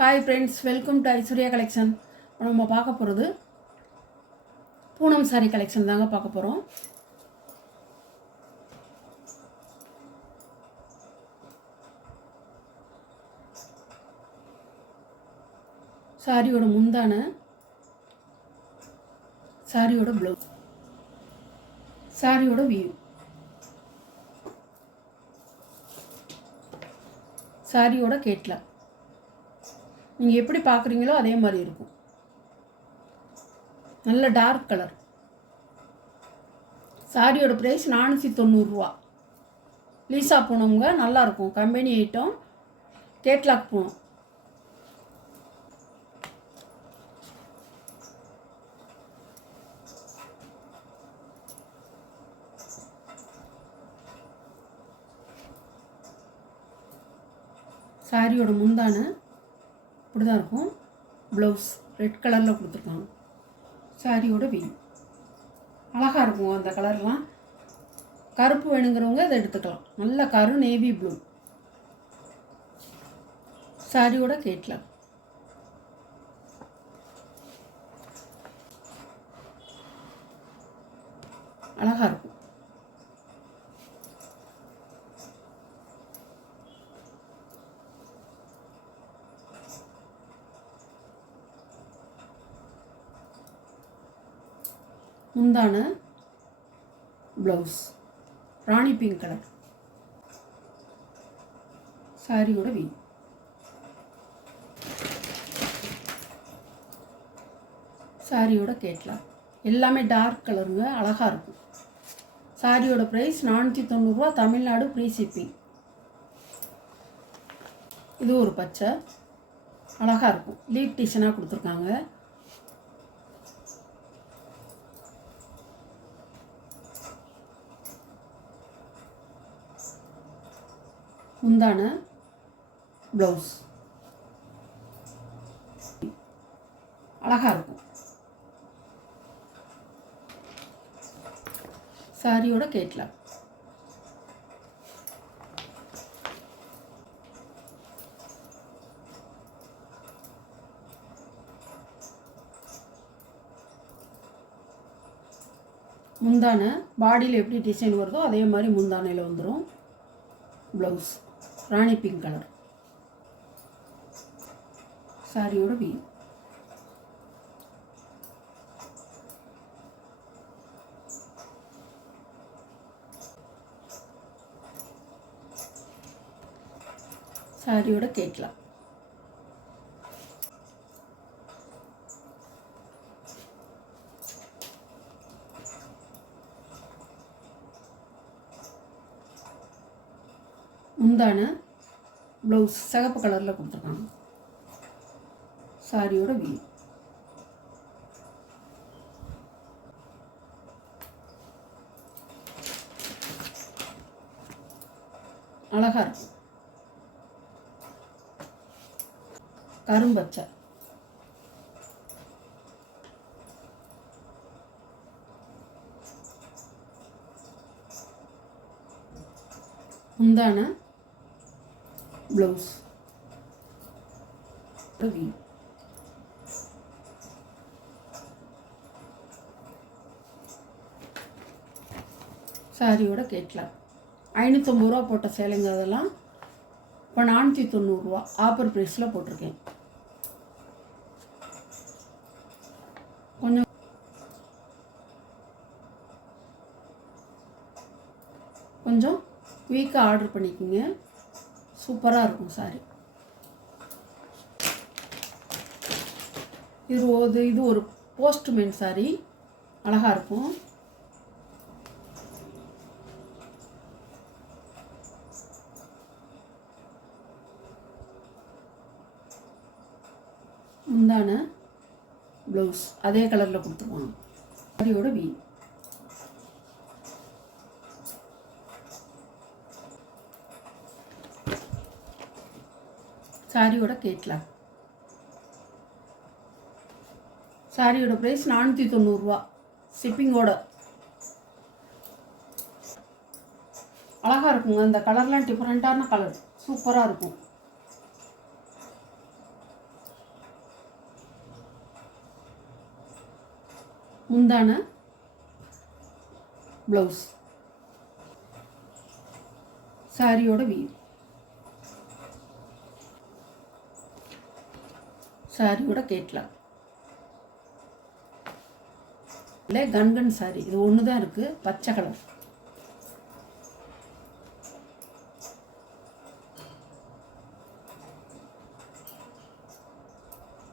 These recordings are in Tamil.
Hi friends, welcome to Aishwarya collection. நம்ம பார்க்க போகிறது பூனம் சாரி கலெக்ஷன் தாங்க பார்க்க போகிறோம். சாரியோட முந்தான, சாரியோட ப்ளவுஸ், சாரியோட வியூ, சாரியோட கேட்லாக். நீங்கள் எப்படி பார்க்குறீங்களோ அதே மாதிரி இருக்கும். நல்ல டார்க் கலர். சாரியோட ப்ரைஸ் 490 ரூபா. லீசா பூனம்ங்க, நல்லாயிருக்கும். Company item, catalogue Poonam. சாரியோட முந்தான இப்படி தான் இருக்கும். ப்ளவுஸ் ரெட் கலரில் கொடுத்துருக்காங்க. சாரியோட வியூ அழகாக இருக்கும். அந்த கலர்லாம் கருப்பு வேணுங்கிறவங்க இதை எடுத்துக்கலாம். நல்ல கரு நேவி ப்ளூ. சாரியோட கேட்லாக். அழகாக இருக்கும். முந்தான ப்ளவுஸ் ராணி பிங்க் கலர். சாரியோட வியூ. சாரியோட கேட்லாக். எல்லாமே டார்க் கலருங்க, அழகாக இருக்கும். சாரியோட ப்ரைஸ் 490 ரூபா. Tamil Nadu free shipping. இது ஒரு பச்சை, அழகாக இருக்கும். லீப் டிசைனாக கொடுத்துருக்காங்க. முந்தான ப்ளவுஸ் அழகாக இருக்கும். சாரியோட கேட்லாக். முந்தான பாடியில் எப்படி டிசைன் வருதோ அதே மாதிரி முந்தானையில் வந்துடும். ப்ளவுஸ் ராணி பிங்க் கலர். சாரியோட வியூ. சாரியோட கேட்லாக். முந்தான ப்ளவுஸ் சிகப்பு கலரில் கொடுத்துருக்காங்க. சாரியோட வியூ. அழகாக இருக்கும். கரும்பச்சை. முந்தான ப்ளவுஸ் வியூ. சாரியோட கேட்லாக். 550 ரூபா போட்ட சேலைங்க அதெல்லாம் இப்போ 490 ரூபா ஆஃபர் ப்ரைஸில் போட்டிருக்கேன். கொஞ்சம் கொஞ்சம் குயிக்காக ஆர்டர் பண்ணிக்கோங்க. சூப்பராக இருக்கும் சாரி. இது ஒரு போஸ்ட்மேன் சாரி, அழகாக இருக்கும். முந்தான ப்ளவுஸ் அதே கலரில் கொடுத்துருவாங்க. சாரியோட வியூ. சாரியோட கேட்லாக். சாரியோட ப்ரைஸ் 490 ரூபா ஷிப்பிங்கோட. அழகாக இருக்குங்க. அந்த கலர்லாம் டிஃப்ரெண்ட்டான கலர், சூப்பராக இருக்கும். முந்தான ப்ளவுஸ், சாரியோட வியூ, சாரியோட கேட்லாக். இல்லை கன்கன் சாரி, இது ஒன்று தான் இருக்குது, பச்சை கலர்.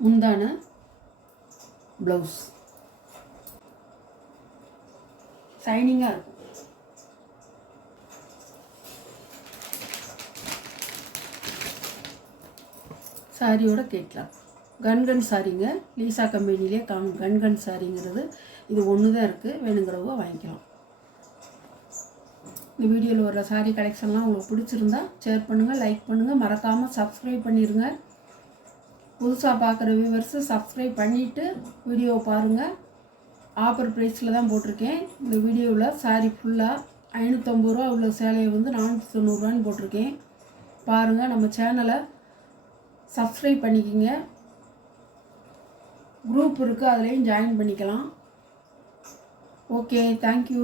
முந்தான ப்ளவுஸ், ஷைனிங்காக இருக்கும். சாரியோட கேட்கலாம். கன்கன் சாரிங்க, லீசா கம்பெனிலே கன்கன் சாரிங்கிறது இது ஒன்று தான் இருக்குது, வேணுங்கிறவங்க வாங்கிக்கலாம். இந்த வீடியோவில் வர சாரி கலெக்ஷன்லாம் உங்களுக்கு பிடிச்சிருந்தா ஷேர் பண்ணுங்கள், லைக் பண்ணுங்கள், மறக்காமல் சப்ஸ்கிரைப் பண்ணிடுங்க. புதுசாக பார்க்குற வியூவர்ஸு சப்ஸ்கிரைப் பண்ணிவிட்டு வீடியோ பாருங்கள். ஆஃபர் ப்ரைஸில் தான் போட்டிருக்கேன். இந்த வீடியோவில் சாரி ஃபுல்லாக 550 ரூபா உள்ள சேலையை வந்து 490 போட்டிருக்கேன். பாருங்கள், நம்ம சேனலை சப்ஸ்கிரைப் பண்ணிக்கிங்க. குரூப் இருக்குது, அதுலேயும் ஜாயின் பண்ணிக்கலாம். Okay, thank you.